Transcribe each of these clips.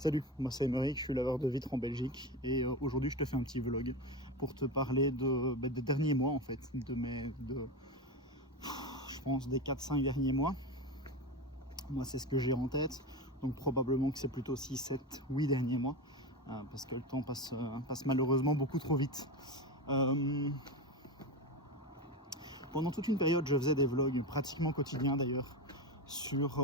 Salut, moi c'est Émeric, je suis laveur de vitres en Belgique et aujourd'hui je te fais un petit vlog pour te parler des derniers mois en fait, je pense des 4-5 derniers mois. Moi c'est ce que j'ai en tête, donc probablement que c'est plutôt 6, 7, 8 derniers mois parce que le temps passe malheureusement beaucoup trop vite. Pendant toute une période je faisais des vlogs pratiquement quotidiens d'ailleurs sur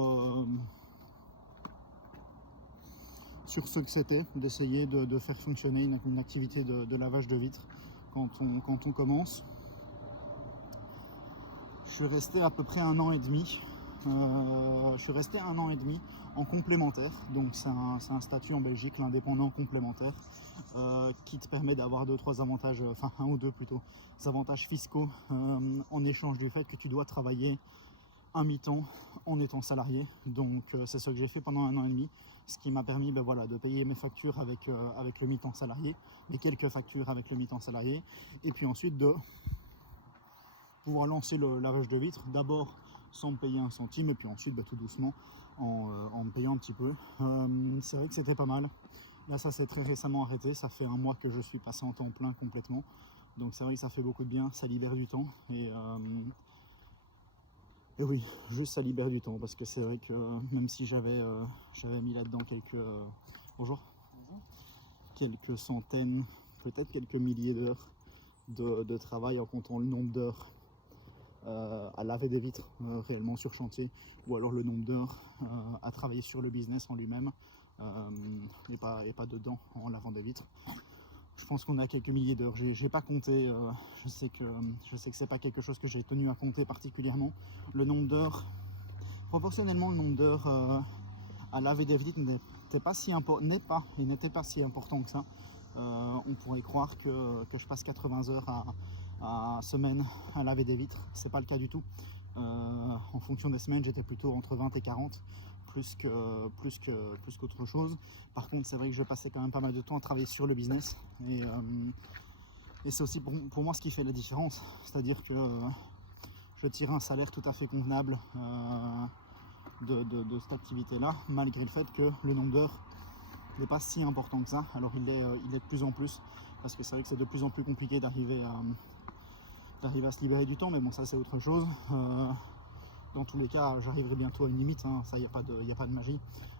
ce que c'était d'essayer de faire fonctionner une activité de lavage de vitres quand on commence. Je suis resté à peu près 1 an et demi. Je suis resté 1 an et demi en complémentaire, donc c'est un statut en Belgique, l'indépendant complémentaire, qui te permet d'avoir 2-3 avantages, enfin 1 ou 2 plutôt, avantages fiscaux en échange du fait que tu dois travailler un mi-temps en étant salarié. Donc c'est ce que j'ai fait pendant 1 an et demi, ce qui m'a permis de payer mes factures avec le mi-temps salarié, mes quelques factures avec le mi-temps salarié, et puis ensuite de pouvoir lancer le lavage de vitres, d'abord sans me payer un centime, et puis ensuite tout doucement en me payant un petit peu. C'est vrai que c'était pas mal. Là ça s'est très récemment arrêté, ça fait 1 mois que je suis passé en temps plein complètement, donc c'est vrai que ça fait beaucoup de bien, ça libère du temps, et oui, juste ça libère du temps, parce que c'est vrai que même si j'avais mis là-dedans quelques centaines, peut-être quelques milliers d'heures de travail en comptant le nombre d'heures à laver des vitres réellement sur chantier, ou alors le nombre d'heures à travailler sur le business en lui-même, et pas dedans en lavant des vitres. Je pense qu'on a quelques milliers d'heures, j'ai pas compté, je sais que c'est pas quelque chose que j'ai tenu à compter particulièrement. Le nombre d'heures, proportionnellement le nombre d'heures à laver des vitres n'était pas si important que ça. On pourrait croire que je passe 80 heures à semaine à laver des vitres, c'est pas le cas du tout. En fonction des semaines, j'étais plutôt entre 20 et 40, plus qu'autre chose. Par contre, c'est vrai que je passais quand même pas mal de temps à travailler sur le business, et c'est aussi pour moi ce qui fait la différence, c'est-à-dire que je tire un salaire tout à fait convenable de cette activité-là, malgré le fait que le nombre d'heures n'est pas si important que ça. Alors il est de plus en plus, parce que c'est vrai que c'est de plus en plus compliqué d'arriver à se libérer du temps, mais bon, ça c'est autre chose. Dans tous les cas, j'arriverai bientôt à une limite, hein, ça, il n'y a pas de magie.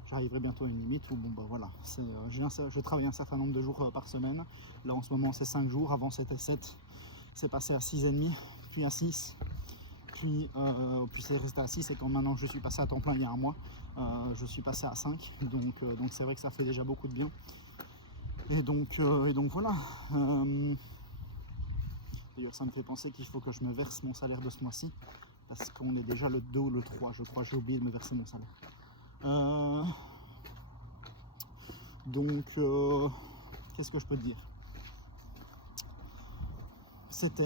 J'arriverai bientôt à une limite où voilà, je travaille un certain nombre de jours par semaine. Là en ce moment c'est 5 jours, avant c'était 7, c'est passé à 6,5, puis à 6, puis c'est resté à 6, et quand maintenant je suis passé à temps plein il y a 1 mois, je suis passé à 5, donc c'est vrai que ça fait déjà beaucoup de bien. Et donc voilà. D'ailleurs ça me fait penser qu'il faut que je me verse mon salaire de ce mois-ci, parce qu'on est déjà le 2 ou le 3, je crois, j'ai oublié de me verser mon salaire. Qu'est-ce que je peux te dire? C'est,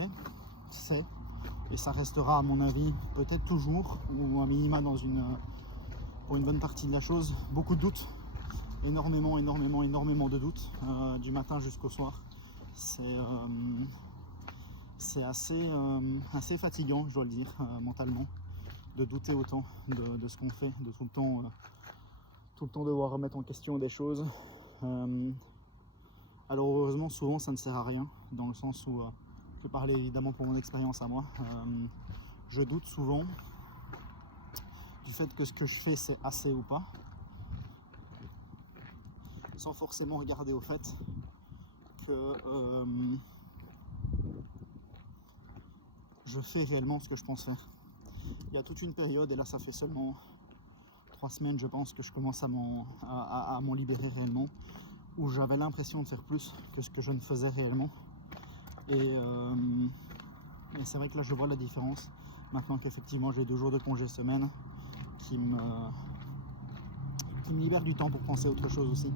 et ça restera à mon avis peut-être toujours, ou un minima pour une bonne partie de la chose, beaucoup de doutes, énormément de doutes, du matin jusqu'au soir. C'est assez fatigant, je dois le dire, mentalement, de douter autant de ce qu'on fait, de tout le temps devoir remettre en question des choses. Alors heureusement, souvent ça ne sert à rien, dans le sens où, je vais parler évidemment pour mon expérience à moi, je doute souvent du fait que ce que je fais c'est assez ou pas, sans forcément regarder au fait que je fais réellement ce que je pense faire. Il y a toute une période, et là ça fait seulement 3 semaines je pense que je commence à m'en libérer réellement, où j'avais l'impression de faire plus que ce que je ne faisais réellement, et c'est vrai que là je vois la différence maintenant qu'effectivement j'ai 2 jours de congé semaine qui me libèrent du temps pour penser à autre chose aussi.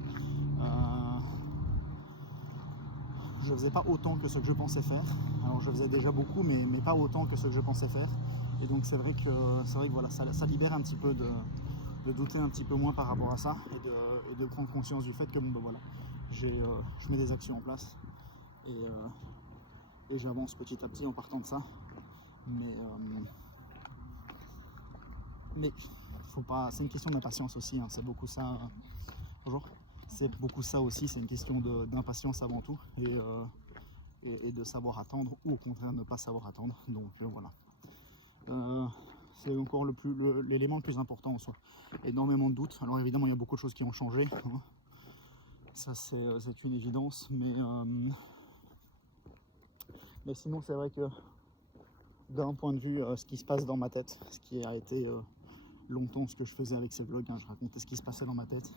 Je faisais pas autant que ce que je pensais faire, alors je faisais déjà beaucoup, mais pas autant que ce que je pensais faire, et donc c'est vrai que voilà, ça libère un petit peu de douter un petit peu moins par rapport à ça, et de prendre conscience du fait que voilà, je mets des actions en place, et j'avance petit à petit en partant de ça, mais faut pas, c'est une question d'impatience aussi, hein, c'est beaucoup ça. Bonjour. c'est beaucoup ça aussi, c'est une question d'impatience avant tout, et de savoir attendre, ou au contraire ne pas savoir attendre. Donc voilà. C'est encore l'élément le plus important en soi. Énormément de doutes. Alors évidemment, il y a beaucoup de choses qui ont changé, hein. Ça c'est une évidence, mais sinon c'est vrai que d'un point de vue ce qui se passe dans ma tête, ce qui a été longtemps ce que je faisais avec ces vlogs, hein, je racontais ce qui se passait dans ma tête.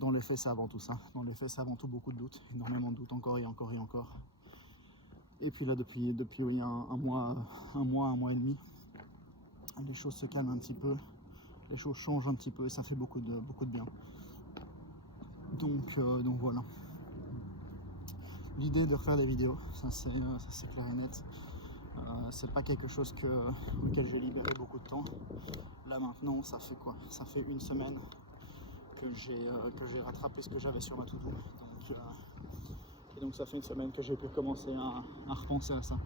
Dans les faits, c'est avant tout ça. Dans les faits, c'est avant tout beaucoup de doutes, énormément de doutes, encore et encore et encore. Et puis là, depuis oui, un mois et demi, les choses se calment un petit peu, les choses changent un petit peu, et ça fait beaucoup de bien. Donc voilà. L'idée de refaire des vidéos, ça c'est clair et net. C'est pas quelque chose auquel j'ai libéré beaucoup de temps. Là maintenant, ça fait quoi? Ça fait une semaine que j'ai rattrapé ce que j'avais sur ma to-do. Et donc ça fait une semaine que j'ai pu commencer à repenser à ça.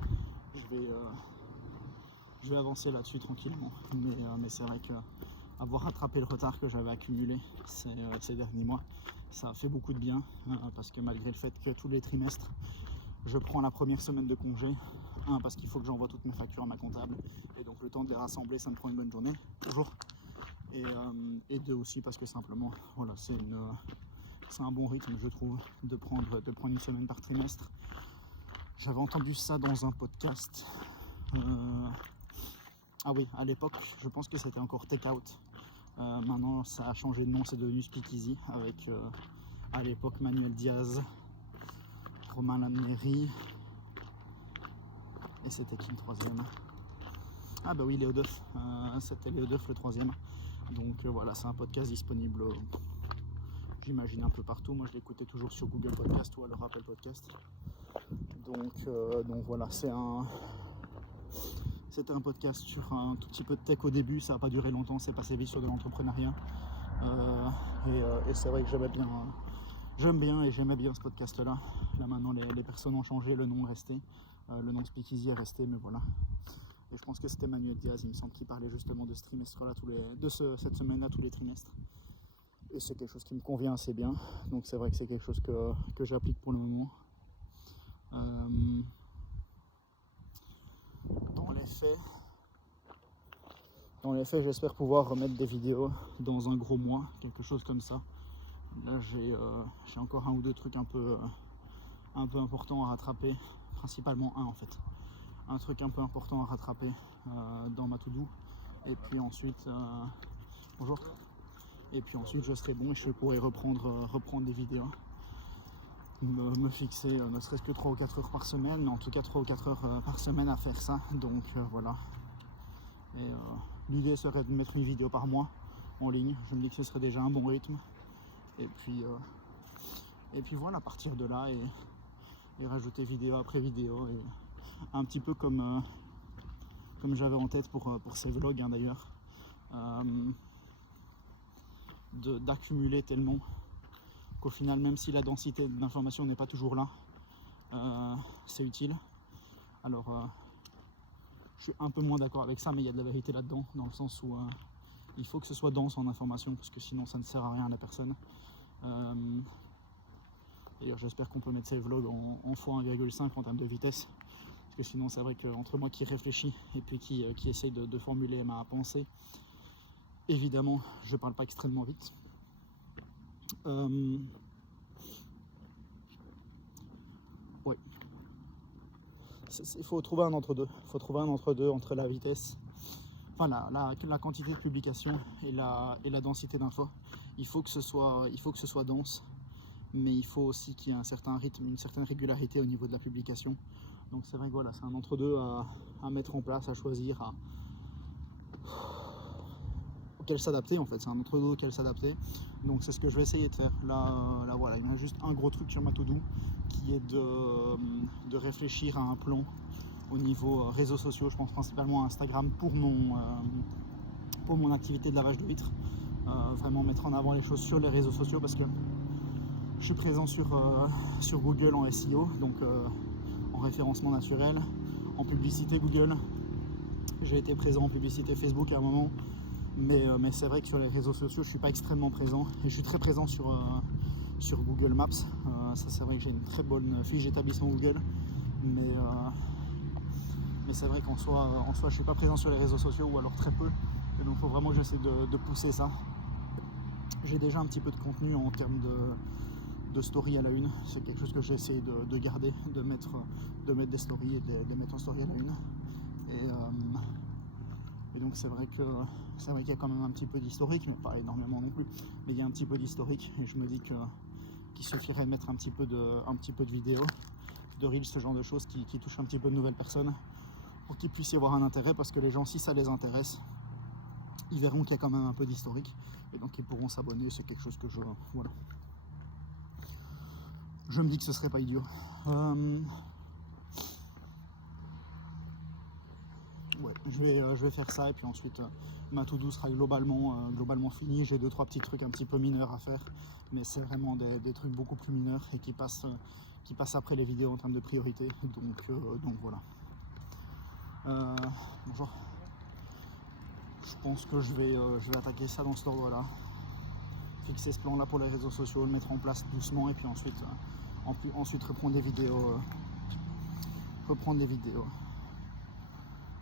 Je vais avancer là-dessus tranquillement. Mais c'est vrai qu'avoir rattrapé le retard que j'avais accumulé ces derniers mois, ça a fait beaucoup de bien. Parce que malgré le fait que tous les trimestres, je prends la première semaine de congé, parce qu'il faut que j'envoie toutes mes factures à ma comptable, et donc le temps de les rassembler, ça me prend une bonne journée, toujours. Et deux aussi parce que simplement, voilà, c'est un bon rythme, je trouve, de prendre une semaine par trimestre. J'avais entendu ça dans un podcast. Ah oui, à l'époque, je pense que c'était encore Take Out. Maintenant, ça a changé de nom, c'est devenu Speakeasy, avec à l'époque Manuel Diaz, Romain Laneri, et c'était qui le troisième? Ah bah oui, Léo Duff, c'était Léo Duff le troisième. Donc voilà, c'est un podcast disponible, j'imagine, un peu partout. Moi je l'écoutais toujours sur Google Podcast ou alors Apple Podcast. Donc voilà, c'était un podcast sur un tout petit peu de tech au début, ça n'a pas duré longtemps, c'est passé vite sur de l'entrepreneuriat. Et c'est vrai que j'aime bien et j'aimais bien ce podcast là. Là maintenant les personnes ont changé, le nom est resté, le nom Speakeasy est resté, mais voilà. Et je pense que c'était Manuel Diaz, il me semble, qu'il parlait justement de ce trimestre-là, cette semaine-là, tous les trimestres. Et c'est quelque chose qui me convient assez bien. Donc c'est vrai que c'est quelque chose que j'applique pour le moment. Dans les faits, j'espère pouvoir remettre des vidéos dans un gros mois, quelque chose comme ça. Là, j'ai encore un ou deux trucs un peu importants à rattraper, principalement un en fait. Un truc un peu important à rattraper dans ma to-do, et puis ensuite bonjour, et puis ensuite je serai bon et je pourrai reprendre des vidéos, me fixer ne serait-ce que 3 ou 4 heures par semaine, mais en tout cas 3 ou 4 heures par semaine à faire ça. Donc voilà, et l'idée serait de mettre une vidéo par mois en ligne. Je me dis que ce serait déjà un bon rythme, et puis voilà, à partir de là, et rajouter vidéo après vidéo, et un petit peu comme j'avais en tête pour ces vlogs, hein, d'ailleurs, d'accumuler tellement qu'au final, même si la densité d'information n'est pas toujours là, c'est utile. Alors je suis un peu moins d'accord avec ça, mais il y a de la vérité là-dedans, dans le sens où il faut que ce soit dense en information, parce que sinon ça ne sert à rien à la personne. D'ailleurs j'espère qu'on peut mettre ces vlogs en x1,5 en termes de vitesse, parce que sinon c'est vrai qu'entre moi qui réfléchis et puis qui essaye de formuler ma pensée, évidemment je parle pas extrêmement vite. Ouais. Il faut trouver un entre-deux. Il faut trouver un entre-deux entre la vitesse, enfin la quantité de publication et la densité d'infos. Il faut que ce soit dense, mais il faut aussi qu'il y ait un certain rythme, une certaine régularité au niveau de la publication. Donc c'est vrai que voilà, c'est un entre-deux à mettre en place, à choisir, auquel s'adapter en fait. C'est un entre-deux auquel s'adapter. Donc c'est ce que je vais essayer de faire. Là voilà, il y a juste un gros truc sur ma to-do qui est de réfléchir à un plan au niveau réseaux sociaux. Je pense principalement à Instagram pour mon activité de lavage de vitres. Vraiment mettre en avant les choses sur les réseaux sociaux, parce que je suis présent sur Google en SEO, donc en référencement naturel, en publicité Google. J'ai été présent en publicité Facebook à un moment, mais c'est vrai que sur les réseaux sociaux je suis pas extrêmement présent, et je suis très présent sur sur Google Maps. Ça c'est vrai que j'ai une très bonne fiche d'établissement Google, mais c'est vrai qu'en soi, je ne suis pas présent sur les réseaux sociaux, ou alors très peu, et donc il faut vraiment que j'essaie de pousser ça. J'ai déjà un petit peu de contenu en termes de story à la une, c'est quelque chose que j'essaie de garder, de mettre des stories et de les mettre en story à la une. Et donc c'est vrai qu'il y a quand même un petit peu d'historique, mais pas énormément non plus, mais il y a un petit peu d'historique, et je me dis qu'il suffirait de mettre un petit peu de vidéos, de reels, ce genre de choses qui touchent un petit peu de nouvelles personnes, pour qu'il puisse y avoir un intérêt, parce que les gens, si ça les intéresse, ils verront qu'il y a quand même un peu d'historique, et donc ils pourront s'abonner. C'est quelque chose que voilà. Je me dis que ce serait pas idiot. Ouais, je vais faire ça, et puis ensuite ma to-do sera globalement finie. J'ai 2-3 petits trucs un petit peu mineurs à faire, mais c'est vraiment des trucs beaucoup plus mineurs et qui passent après les vidéos en termes de priorité. Donc voilà. Bonjour. Je pense que je vais attaquer ça dans cet ordre-là. Fixer ce plan-là pour les réseaux sociaux, le mettre en place doucement, et puis ensuite reprendre des vidéos.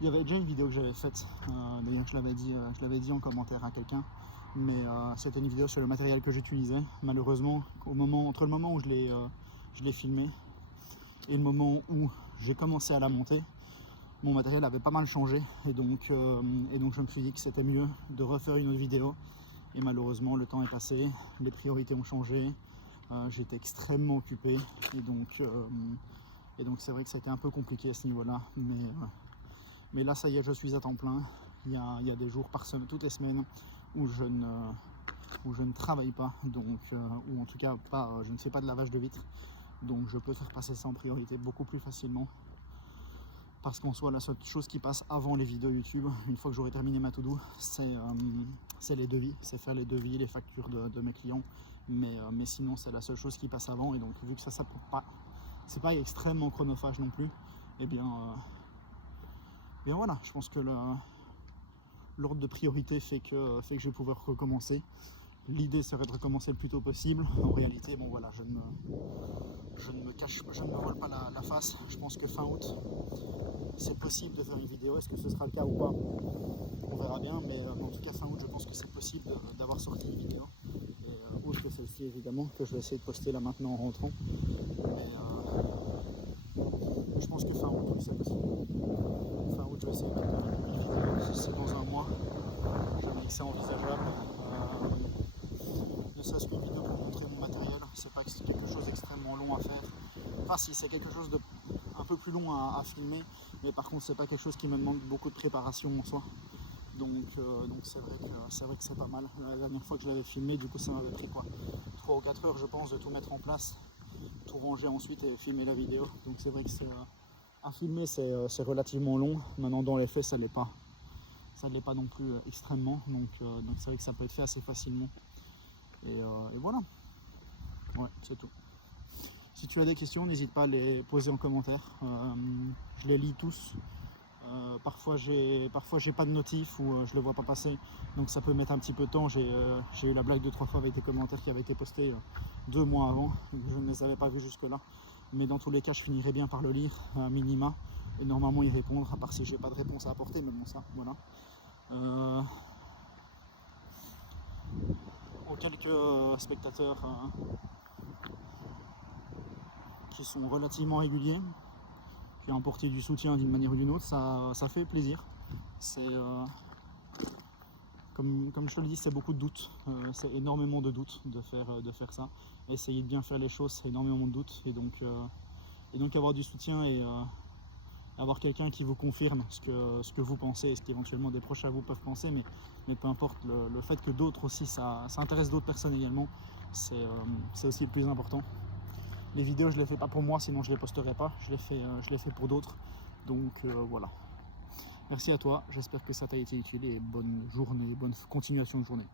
Il y avait déjà une vidéo que j'avais faite, d'ailleurs je l'avais dit en commentaire à quelqu'un, mais c'était une vidéo sur le matériel que j'utilisais. Malheureusement, entre le moment où je l'ai filmé et le moment où j'ai commencé à la monter, mon matériel avait pas mal changé, et donc je me suis dit que c'était mieux de refaire une autre vidéo. Et malheureusement, le temps est passé, les priorités ont changé, j'étais extrêmement occupé, et donc c'est vrai que c'était un peu compliqué à ce niveau-là, mais là ça y est, je suis à temps plein. Il y a des jours par semaine, toutes les semaines, où je ne travaille pas, donc ou en tout cas pas, je ne fais pas de lavage de vitres, donc je peux faire passer ça en priorité beaucoup plus facilement. Parce qu'en soi, la seule chose qui passe avant les vidéos YouTube, une fois que j'aurai terminé ma to-do, c'est les devis, c'est faire les devis, les factures de mes clients. Mais sinon, c'est la seule chose qui passe avant, et donc vu que ça c'est pas extrêmement chronophage non plus, et bien voilà, je pense que l'ordre de priorité fait que je vais pouvoir recommencer. L'idée serait de recommencer le plus tôt possible. En réalité, bon voilà, je ne me voile pas la face. Je pense que fin août, c'est possible de faire une vidéo. Est-ce que ce sera le cas ou pas? On verra bien, mais en tout cas fin août, je pense que c'est possible d'avoir sorti une vidéo. Et autre celle-ci évidemment, que je vais essayer de poster là maintenant en rentrant. Mais je pense que fin août, oui, c'est possible. Fin août, je vais essayer de faire une vidéo. Si c'est dans un mois, je me dis que c'est envisageable. Ne serait-ce qu'une vidéo pour montrer mon matériel, c'est pas quelque chose d'extrêmement long à faire. Enfin si, c'est quelque chose de un peu plus long à filmer, mais par contre c'est pas quelque chose qui me demande beaucoup de préparation en soi. Donc c'est vrai que c'est pas mal. La dernière fois que je l'avais filmé, du coup ça m'avait pris 3 ou 4 heures je pense de tout mettre en place, tout ranger ensuite et filmer la vidéo. Donc c'est vrai que à filmer c'est relativement long. Maintenant dans les faits ça l'est pas non plus extrêmement, donc c'est vrai que ça peut être fait assez facilement. Et voilà, ouais, c'est tout. Si tu as des questions, n'hésite pas à les poser en commentaire. Je les lis tous. Parfois j'ai pas de notif, ou je le vois pas passer, donc ça peut mettre un petit peu de temps. J'ai eu la blague 2-3 fois avec des commentaires qui avaient été postés 2 mois avant, je ne les avais pas vus jusque là, mais dans tous les cas je finirai bien par le lire à minima et normalement y répondre, à part si j'ai pas de réponse à apporter, mais bon ça voilà. Aux quelques spectateurs qui sont relativement réguliers, qui ont apporté du soutien d'une manière ou d'une autre, ça fait plaisir. C'est comme je te le dis, c'est beaucoup de doutes, c'est énormément de doutes de faire ça. Essayer de bien faire les choses, c'est énormément de doutes, et donc avoir du soutien et avoir quelqu'un qui vous confirme ce que vous pensez, et ce qu'éventuellement des proches à vous peuvent penser, mais peu importe, le fait que d'autres aussi, ça intéresse d'autres personnes également, c'est aussi le plus important. Les vidéos, je les fais pas pour moi, sinon je les posterai pas, je les fais pour d'autres, donc voilà. Merci à toi, j'espère que ça t'a été utile, et bonne journée, bonne continuation de journée.